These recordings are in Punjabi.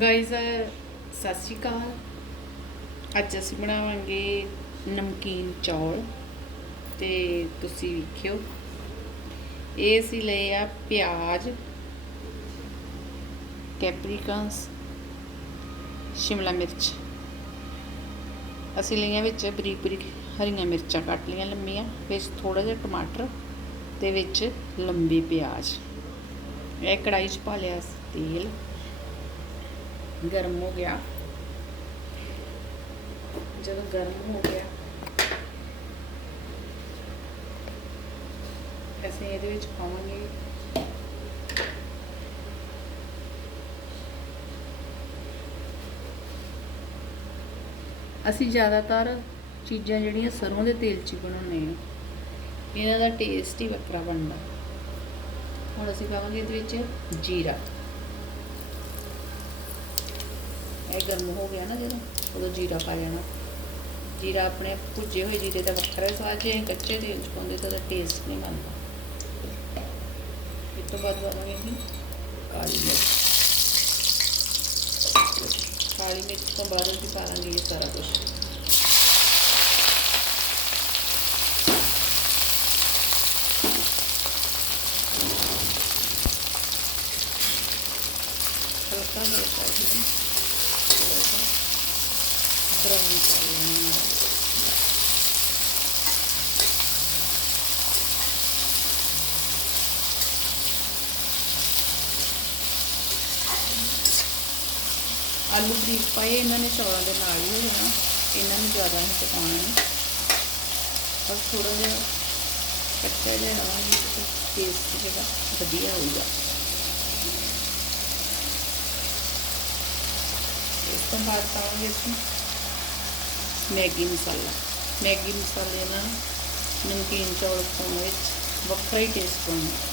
ਗਾਇਜ਼ ਸਤਿ ਸ਼੍ਰੀ ਅਕਾਲ। ਅੱਜ ਅਸੀਂ ਬਣਾਵਾਂਗੇ ਨਮਕੀਨ ਚੌਲ ਤੇ ਤੁਸੀਂ ਵੇਖਿਓ। ਇਹ ਅਸੀਂ ਲਏ ਆ ਪਿਆਜ਼ ਕੈਪਰੀਕਨਸ ਸ਼ਿਮਲਾ ਮਿਰਚ। ਅਸੀਂ ਲਈਆਂ ਵਿੱਚ ਬਰੀਕ ਬਰੀਕ ਹਰੀਆਂ ਮਿਰਚਾਂ ਕੱਟ ਲਈਆਂ ਲੰਮੀਆਂ, ਵਿੱਚ ਥੋੜਾ ਜਿਹਾ ਟਮਾਟਰ ਤੇ ਵਿੱਚ ਲੰਬੇ ਪਿਆਜ਼। ਇਹ ਕੜਾਈ 'ਚ ਪਾ ਲਿਆ ਤੇਲ। ਗਰਮ ਹੋ ਗਿਆ। ਜਦੋਂ ਗਰਮ ਹੋ ਗਿਆ, ਅਸੀਂ ਇਹਦੇ ਵਿੱਚ ਪਾਵਾਂਗੇ ਅਸੀਂ ਜ਼ਿਆਦਾਤਰ ਚੀਜ਼ਾਂ ਜਿਹੜੀਆਂ ਸਰੋਂ ਦੇ ਤੇਲ 'ਚ ਹੀ ਬਣਾਉਂਦੇ ਹਾਂ। ਇਹਨਾਂ ਦਾ ਟੇਸਟ ਹੀ ਵੱਖਰਾ ਬਣਦਾ। ਹੁਣ ਅਸੀਂ ਪਾਵਾਂਗੇ ਇਹਦੇ ਵਿੱਚ ਜੀਰਾ। ਇਹ ਗਰਮ ਹੋ ਗਿਆ ਨਾ ਜਦੋਂ, ਉਦੋਂ ਜੀਰਾ ਪਾ ਲੈਣਾ। ਜੀਰਾ ਆਪਣੇ ਭੁੱਜੇ ਹੋਏ ਜੀਰੇ ਦਾ ਵੱਖਰਾ ਸਵਾਦ ਜੇ ਅਸੀਂ ਕੱਚੇ ਤੇਲ 'ਚ ਪਾਉਂਦੇ ਤਾਂ ਉਹਦਾ ਟੇਸਟ ਨਹੀਂ ਬਣਦਾ। ਇਸ ਤੋਂ ਬਾਅਦ ਪਾਵਾਂਗੇ ਅਸੀਂ ਕਾਲੀ ਮਿਰਚ। ਕਾਲੀ ਮਿਰਚ ਤੋਂ ਬਾਅਦ ਅਸੀਂ ਪਾ ਲਾਂਗੇ ਇਹ ਸਾਰਾ ਕੁਝ ਹਲਕਾ ਜਿਹਾ ਪਾਉਣਾ ਥੋੜਾ ਜਿਹਾ ਬਰਾਊਨ ਕਰ ਲੈਣਾ ਆਲੂ ਬਰੀਕ ਪਾਏ, ਇਹਨਾਂ ਨੇ ਚੌਲਾਂ ਦੇ ਨਾਲ ਹੀ ਹੋ ਜਾਣਾ ਇਹਨਾਂ ਨੂੰ ਜ਼ਿਆਦਾ ਨਹੀਂ ਪਕਾਉਣਾ ਹੈ। ਬਸ ਥੋੜਾ ਜਿਹਾ ਕੱਚਾ ਜਿਹਾ ਰਵਾਂਗੇ ਤੇ ਟੇਸਟ ਜਿਹੜਾ ਵਧੀਆ ਹੋਊਗਾ। ਇਸ ਤੋਂ ਬਾਅਦ ਪਾਵਾਂਗੇ ਅਸੀਂ ਮੈਗੀ ਮਸਾਲਾ ਮੈਗੀ ਮਸਾਲੇ ਨਾਲ ਨਮਕੀਨ ਚੌਲ ਖਾਣ ਵਿੱਚ ਵੱਖਰਾ ਹੀ ਟੇਸਟ ਬਣਦਾ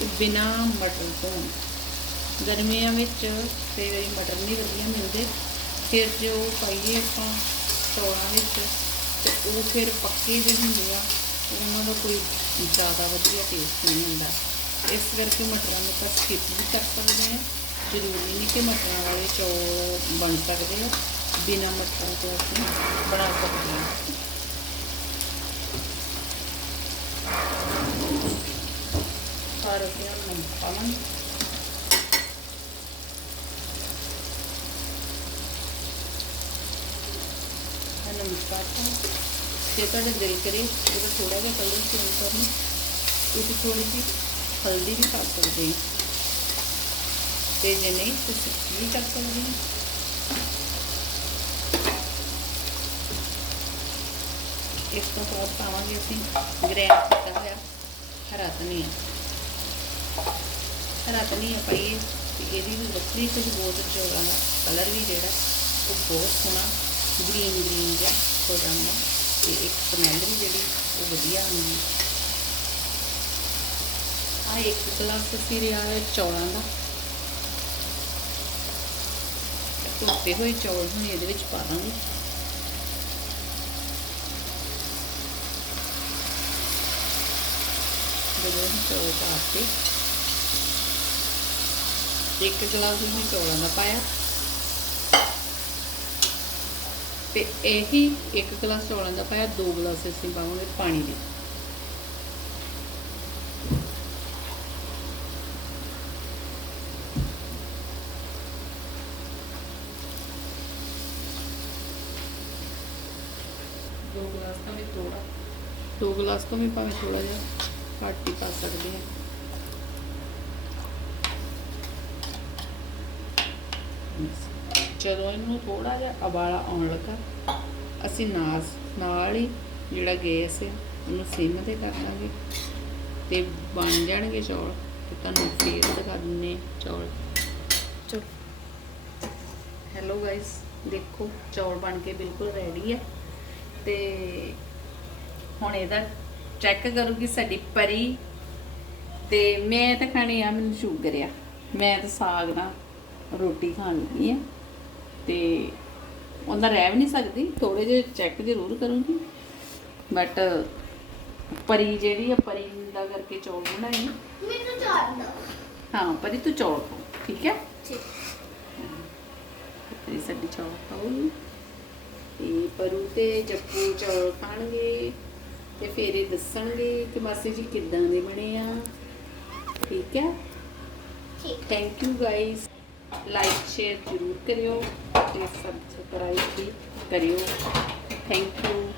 ਇਹ ਬਿਨਾ ਮਟਰ ਤੋਂ ਗਰਮੀਆਂ ਵਿੱਚ ਤੇ ਮਟਰ ਨਹੀਂ ਵਧੀਆ ਮਿਲਦੇ ਫਿਰ ਜੋ ਪਾਈਏ ਆਪਾਂ ਚੌਲਾਂ ਵਿੱਚ, ਤੇ ਉਹ ਫਿਰ ਪੱਕੇ ਜਿਹੇ ਹੁੰਦੇ ਆ ਉਹਨਾਂ ਦਾ ਕੋਈ ਜ਼ਿਆਦਾ ਵਧੀਆ ਟੇਸਟ ਨਹੀਂ ਹੁੰਦਾ। ਇਸ ਕਰਕੇ ਮਟਰਾਂ ਨੂੰ ਤਾਂ ਸਕਿਪ ਵੀ ਕਰ ਸਕਦੇ ਆ। ਜ਼ਰੂਰੀ ਨਹੀਂ ਕਿ ਮਟਰਾਂ ਵਾਲੇ ਚੌਲ ਬਣ ਸਕਦੇ ਆ, ਬਿਨਾਂ ਮਟਰਾਂ ਤੋਂ ਅਸੀਂ ਬਣਾ ਸਕਦੇ ਹਾਂ ਸਾਰਾ ਪਿਆਰ ਨਮਕ ਪਾਵਾਂਗੇ ਨਮਕ ਪਾਤਾ ਜੇ ਤੁਹਾਡਾ ਦਿਲ ਕਰੇ ਤਾਂ ਥੋੜਾ ਜਿਹਾ ਕਲਰ ਚੇਂਜ ਕਰਨ, ਤੁਸੀਂ ਥੋੜੀ ਜਿਹੀ ਹਲਦੀ ਵੀ ਪਾ ਸਕਦੇ ਹੋ। ਤੇ ਜੇ ਨਹੀਂ ਤੁਸੀਂ ਵੀ ਕਰ ਸਕਦੇ ਹੋ। ਇਸ ਤੋਂ ਬਾਅਦ ਪਾਵਾਂਗੇ ਅਸੀਂ ਗ੍ਰੈਂਡ ਕੀਤਾ ਹੋਇਆ ਹਰਾ ਧਨੀਆ। ਹਰਾ ਧਨੀਆ ਪਾਈਏ, ਤੇ ਇਹਦੀ ਵੀ ਵੱਖਰੀ ਖੁਸ਼ਬੂ ਤੇ ਚੌਲਾਂ ਦਾ ਕਲਰ ਵੀ ਜਿਹੜਾ, ਉਹ ਬਹੁਤ ਸੋਹਣਾ ਗ੍ਰੀਨ ਗ੍ਰੀਨ ਜਿਹਾ ਹੋ ਜਾਂਦਾ ਤੇ ਇੱਕ ਸਮੈਲ ਵੀ ਜਿਹੜੀ ਉਹ ਵਧੀਆ ਆਉਂਦੀ ਆ ਇੱਕ ਗਲਾਸ ਅਸੀਂ ਰਿਹਾ ਹੈ ਚੌਲਾਂ ਦਾ। ਧੋਤੇ ਹੋਏ ਚੌਲ ਹੁਣ ਇਹਦੇ ਵਿੱਚ ਪਾ ਦਾਂਗੇ। ਜਦੋਂ ਚੌਲ ਪਾ ਕੇ ਇੱਕ ਗਲਾਸ ਹੀ ਚੌਲਾਂ ਦਾ ਪਾਇਆ। ਤੇ ਇਹੀ ਇੱਕ ਗਲਾਸ ਚੌਲਾਂ ਦਾ ਪਾਇਆ, ਦੋ ਗਲਾਸ ਅਸੀਂ ਪਾਵਾਂਗੇ ਪਾਣੀ ਦੇ। ਦੋ ਗਲਾਸ ਤਾਂ ਵੀ ਥੋੜਾ ਦੋ ਗਲਾਸ ਤੋਂ ਵੀ ਭਾਵੇਂ ਥੋੜਾ ਜਿਹਾ ਘੱਟ ਹੀ ਪਾ ਸਕਦੇ ਹਾਂ। ਜਦੋਂ ਇਹਨੂੰ ਥੋੜਾ ਜਿਹਾ ਉਬਾਲਾ ਆਉਣ ਲੱਗਾ ਅਸੀਂ ਨਾਸ ਨਾਲ ਹੀ ਜਿਹੜਾ ਗੈਸ ਹੈ ਉਹਨੂੰ ਸਿਮ ਤੇ ਕਰ ਦਾਂਗੇ ਤੇ ਬਣ ਜਾਣਗੇ ਚੌਲ ਤੇ ਤੁਹਾਨੂੰ ਫੇਰ ਦਿਖਾ ਦਿੰਨੇ ਚੌਲ। ਚਲੋ। ਹੈਲੋ ਗਾਇਸ ਦੇਖੋ ਚੌਲ ਬਣ ਕੇ ਬਿਲਕੁਲ ਰੈਡੀ ਹੈ ਤੇ ਹੁਣ ਇਹਦਾ ਚੈੱਕ ਕਰੂਗੀ ਸਾਡੀ ਪਰੀ ਤੇ ਮੈਂ ਤਾਂ ਖਾਣੀ ਆ ਮੈਨੂੰ ਸ਼ੂਗਰ ਆ। ਮੈਂ ਤਾਂ ਸਾਗ ਨਾਲ ਰੋਟੀ ਖਾਣ ਲੱਗੀ ਆ। ਤੇ ਉਹਦਾ ਰਹਿ ਵੀ ਨਹੀਂ ਸਕਦੀ ਥੋੜੇ ਜਿਹੇ ਚੈੱਕ ਜ਼ਰੂਰ ਕਰੂੰਗੀ। ਬਟ ਪਰੀ ਜਿਹੜੀ ਆ ਪਰੀ ਦਾ ਕਰਕੇ ਚੌਲ ਬਣਾਏ। ਮੈਨੂੰ ਚਾਰ ਦੋ। ਹਾਂ ਪਰੀ ਤੂੰ ਚੌਲ ਪਾ ਠੀਕ ਹੈ? ਠੀਕ। ਪਰੀ ਸਾਡੀ ਚੌਲ ਪਾਉਗੀ ਤੇ ਪਰੂ ਤੇ ਜੱਪੂ ਚੌਲ ਖਾਣਗੇ ਤੇ ਫਿਰ ਇਹ ਦੱਸਣਗੇ ਕਿ ਮਾਸੀ ਜੀ ਕਿੱਦਾਂ ਦੇ ਬਣੇ ਆ। ਠੀਕ ਹੈ? ਠੀਕ। Thank you guys like share ਜ਼ਰੂਰ ਕਰਿਓ ਤੇ ਸਬਸਕ੍ਰਾਈਬ ਵੀ ਕਰਿਓ। Thank you